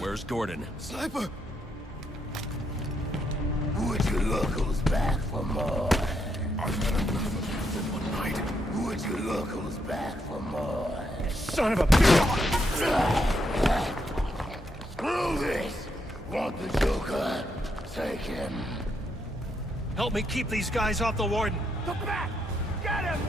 Where's Gordon? Sniper! Would you look who's back for more? I've had enough of you for one night. Would you look who's back for more? Son of a bitch! Screw this! Want the Joker? Take him. Help me keep these guys off the warden. Look back! Get him!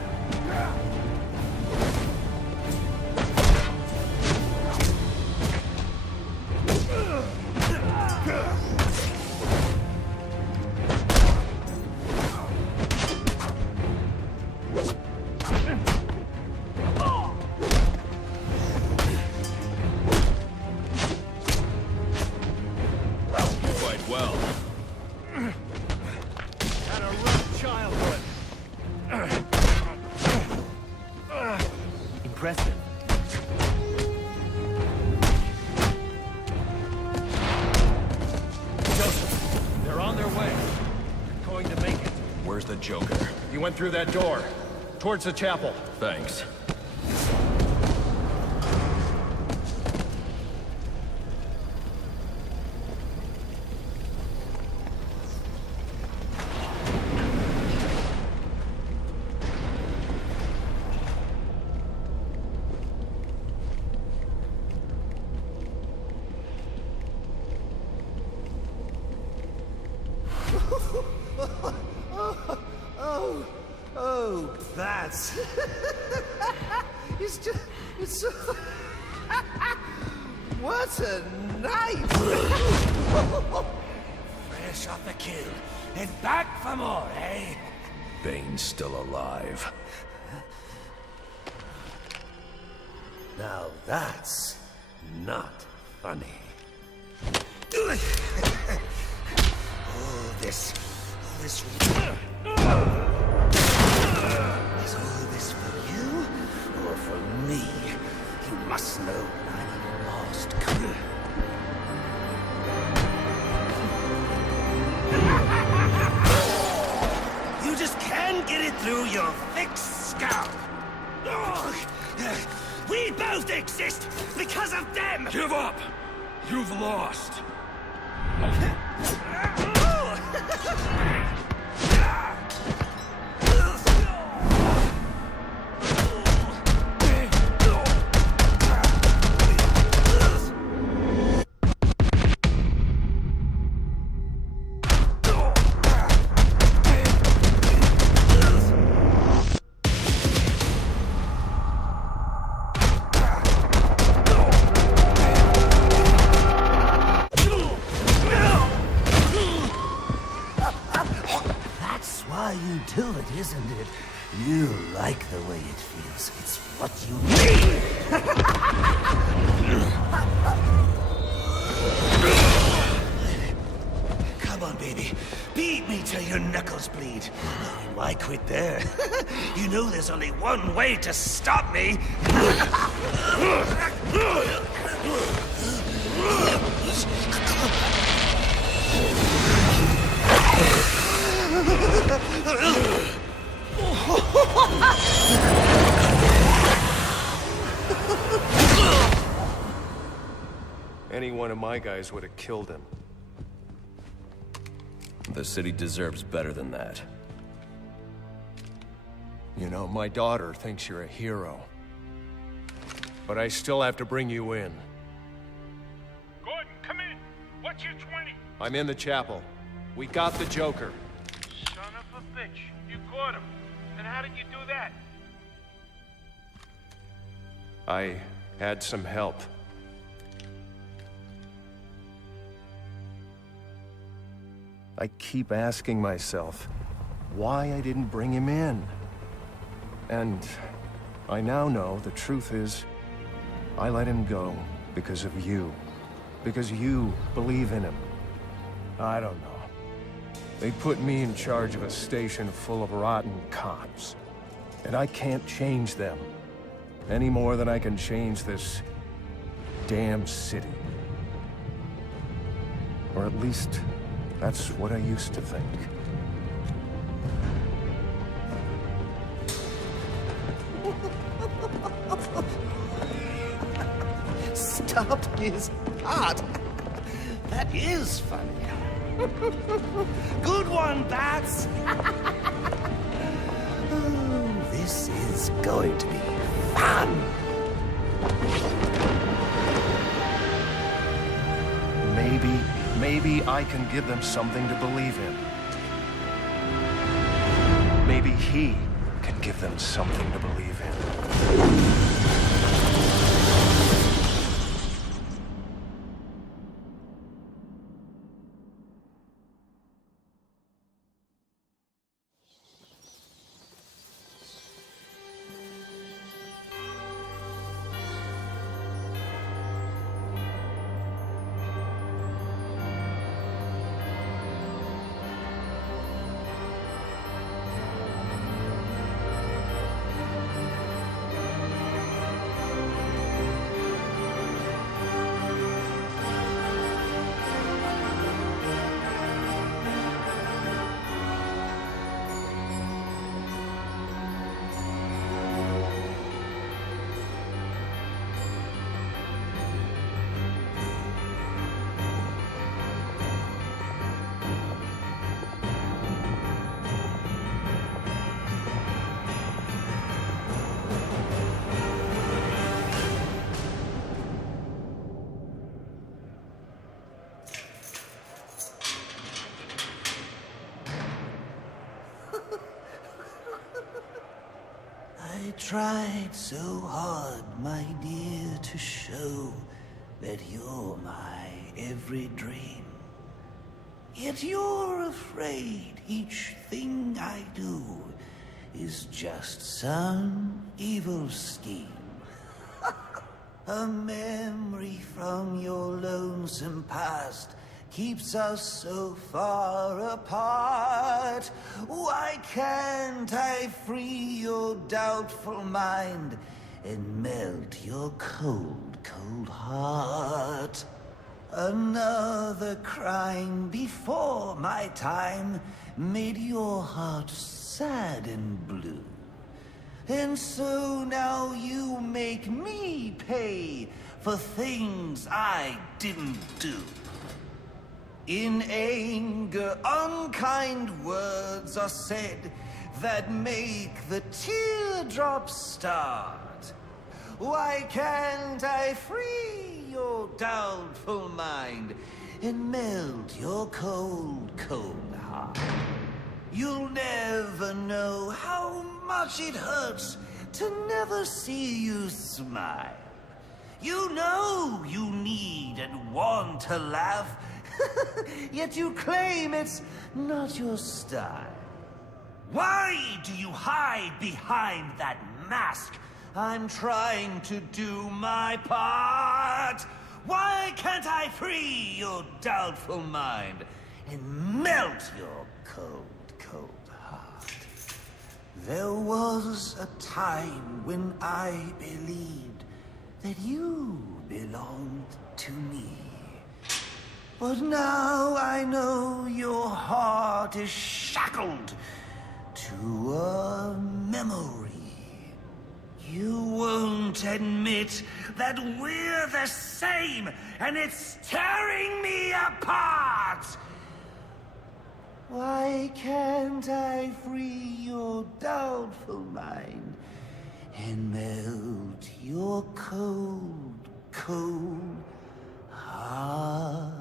Quite well. Had a rough childhood. Impressive. Joseph, they're on their way. They're going to make it. Where's the Joker? He went through that door, towards the chapel. Thanks. Oh, that's... it's just... it's so... What a night! Fresh off the kill. And back for more, eh? Bane's still alive. Now that's not funny. All this... Is all this for you, or for me? You must know I'm a lost cause. You just can't get it through your thick skull. Ugh. We both exist because of them! Give up! You've lost! You do it, isn't it? You like the way it feels. It's what you need! Come on, baby. Beat me till your knuckles bleed. Why quit there? You know there's only one way to stop me! Any one of my guys would have killed him. The city deserves better than that. You know, my daughter thinks you're a hero. But I still have to bring you in. Gordon, come in. What's your 20? I'm in the chapel. We got the Joker. Son of a bitch. You caught him. And how did you do that? I had some help. I keep asking myself why I didn't bring him in. And I now know the truth is, I let him go because of you. Because you believe in him. I don't know. They put me in charge of a station full of rotten cops. And I can't change them. Any more than I can change this damn city. Or at least, that's what I used to think. stopped his heart. That is funny. Good one, Bats. Oh, this is going to be fun. Maybe I can give them something to believe in. Maybe he can give them something to believe in. I tried so hard, my dear, to show that you're my every dream. Yet you're afraid each thing I do is just some evil scheme. A memory from your lonesome past keeps us so far apart. Why can't I free your doubtful mind and melt your cold, cold heart? Another crime before my time made your heart sad and blue. And so now you make me pay for things I didn't do. In anger, unkind words are said that make the teardrops start. Why can't I free your doubtful mind and melt your cold, cold heart? You'll never know how much it hurts to never see you smile. You know you need and want to laugh, yet you claim it's not your style. Why do you hide behind that mask? I'm trying to do my part. Why can't I free your doubtful mind and melt your cold, cold heart? There was a time when I believed that you belonged to me. But now I know your heart is shackled to a memory. You won't admit that we're the same, and it's tearing me apart! Why can't I free your doubtful mind and melt your cold, cold heart?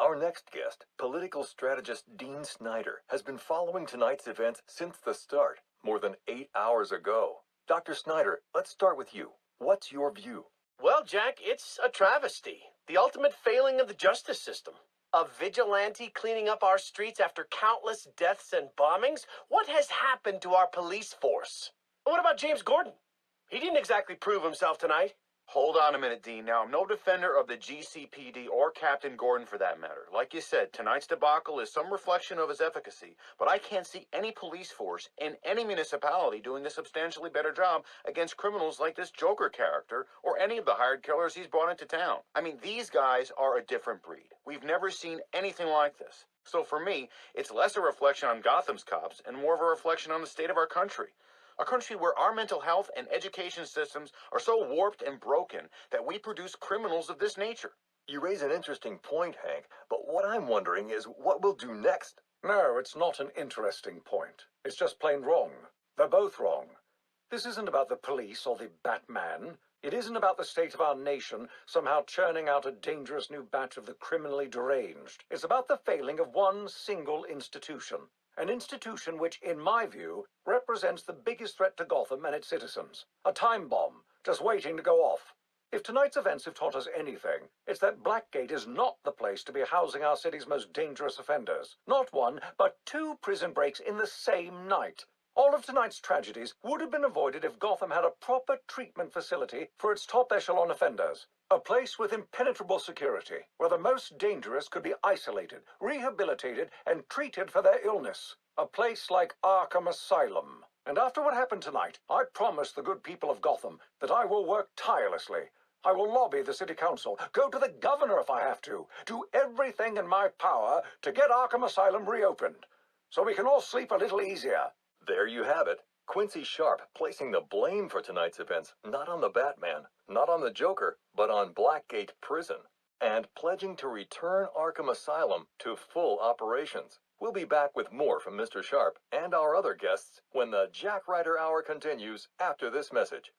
Our next guest, political strategist Dean Snyder, has been following tonight's events since the start, more than 8 hours ago. Dr. Snyder, let's start with you. What's your view? Well, Jack, it's a travesty. The ultimate failing of the justice system. A vigilante cleaning up our streets after countless deaths and bombings? What has happened to our police force? What about James Gordon? He didn't exactly prove himself tonight. Hold on a minute, Dean. Now, I'm no defender of the GCPD or Captain Gordon for that matter. Like you said, tonight's debacle is some reflection of his efficacy, but I can't see any police force in any municipality doing a substantially better job against criminals like this Joker character or any of the hired killers he's brought into town. I mean, these guys are a different breed. We've never seen anything like this. So for me, it's less a reflection on Gotham's cops and more of a reflection on the state of our country. A country where our mental health and education systems are so warped and broken that we produce criminals of this nature. You raise an interesting point, Hank, but what I'm wondering is what we'll do next. No, it's not an interesting point. It's just plain wrong. They're both wrong. This isn't about the police or the Batman. It isn't about the state of our nation somehow churning out a dangerous new batch of the criminally deranged. It's about the failing of one single institution. An institution which, in my view, represents the biggest threat to Gotham and its citizens. A time bomb, just waiting to go off. If tonight's events have taught us anything, it's that Blackgate is not the place to be housing our city's most dangerous offenders. Not one, but two prison breaks in the same night. All of tonight's tragedies would have been avoided if Gotham had a proper treatment facility for its top echelon offenders. A place with impenetrable security, where the most dangerous could be isolated, rehabilitated, and treated for their illness. A place like Arkham Asylum. And after what happened tonight, I promise the good people of Gotham that I will work tirelessly. I will lobby the city council, go to the governor if I have to, do everything in my power to get Arkham Asylum reopened, so we can all sleep a little easier. There you have it. Quincy Sharp placing the blame for tonight's events not on the Batman, not on the Joker, but on Blackgate Prison, and pledging to return Arkham Asylum to full operations. We'll be back with more from Mr. Sharp and our other guests when the Jack Ryder Hour continues after this message.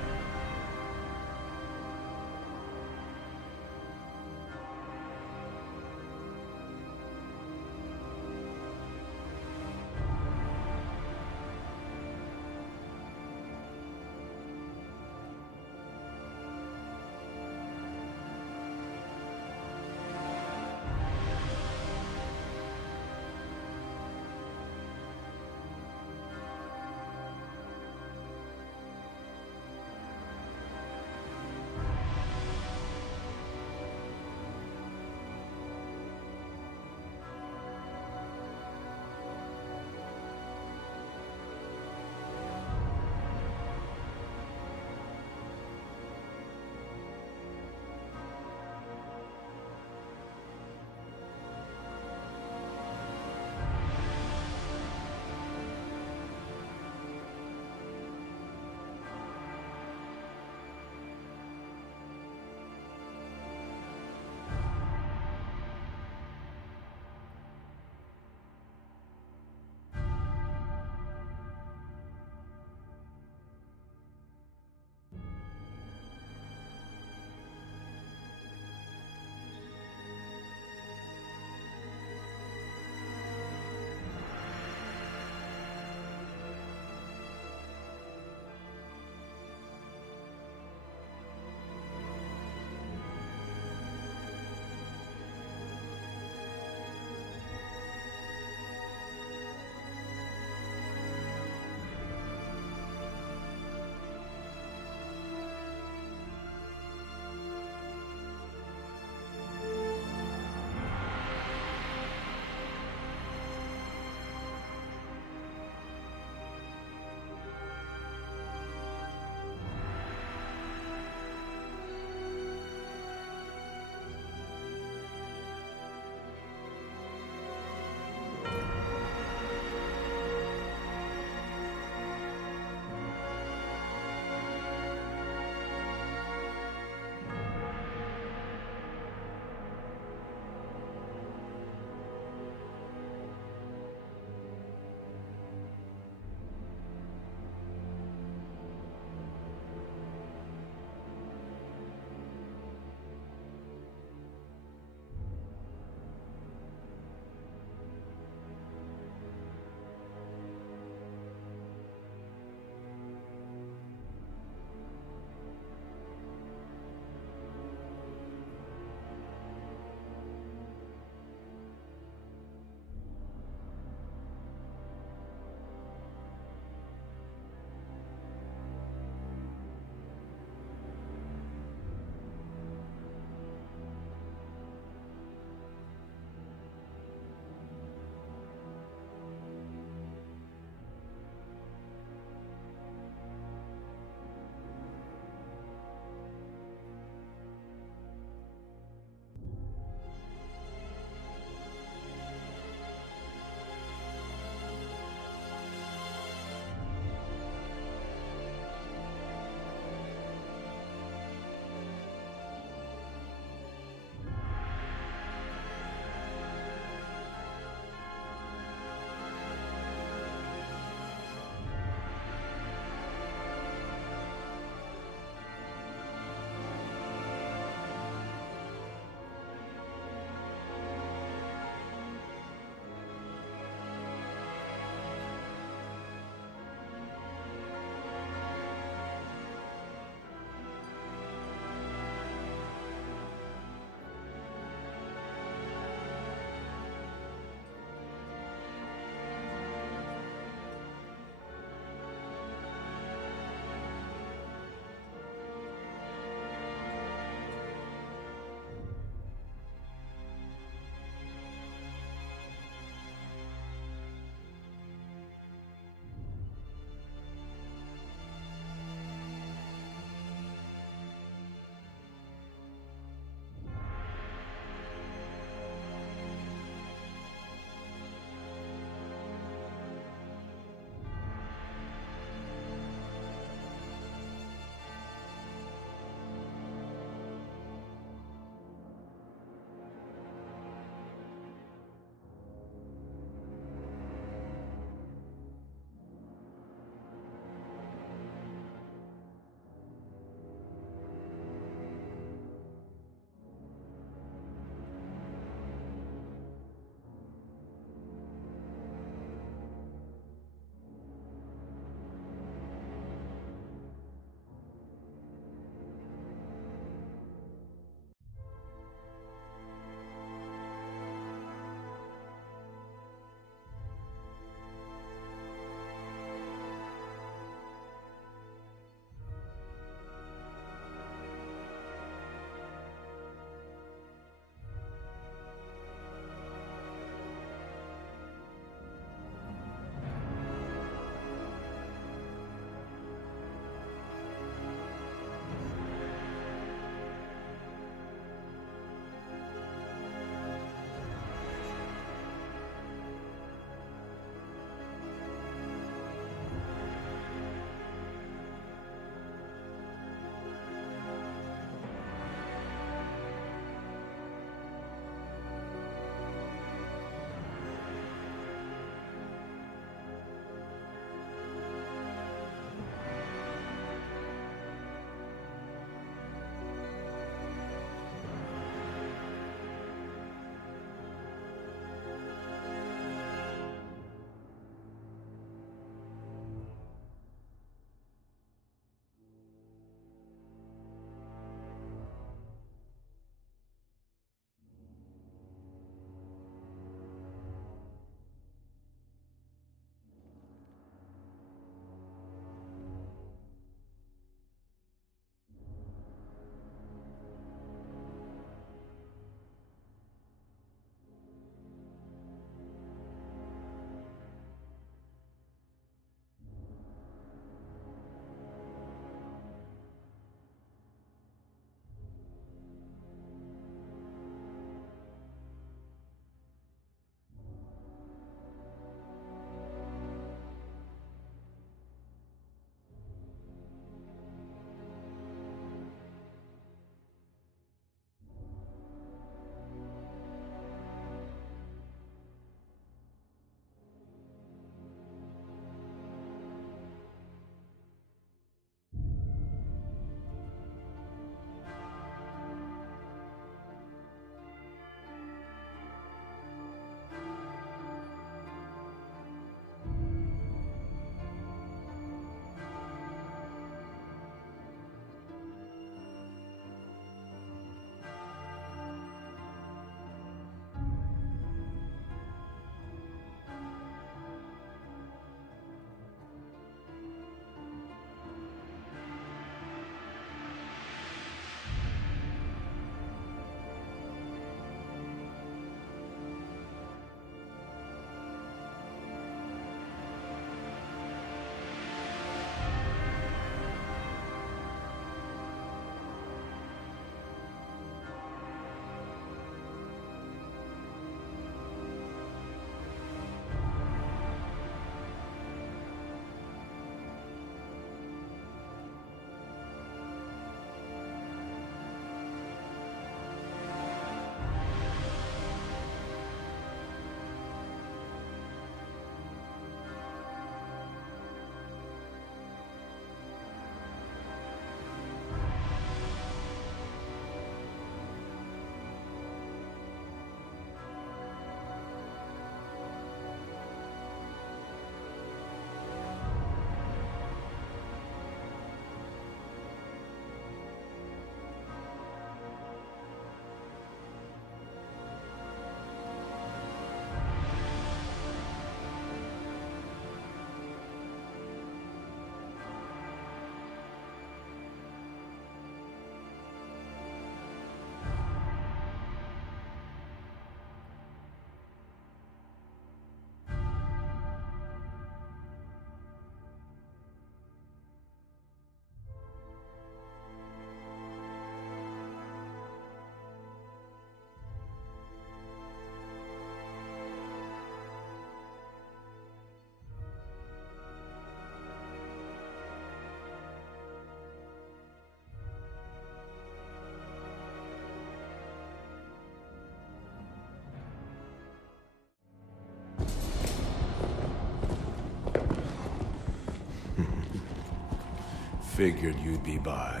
Figured you'd be by.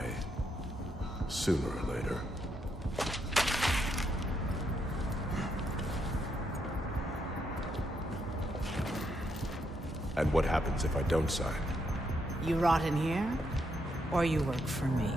Sooner or later. And what happens if I don't sign? You rot in here, or you work for me.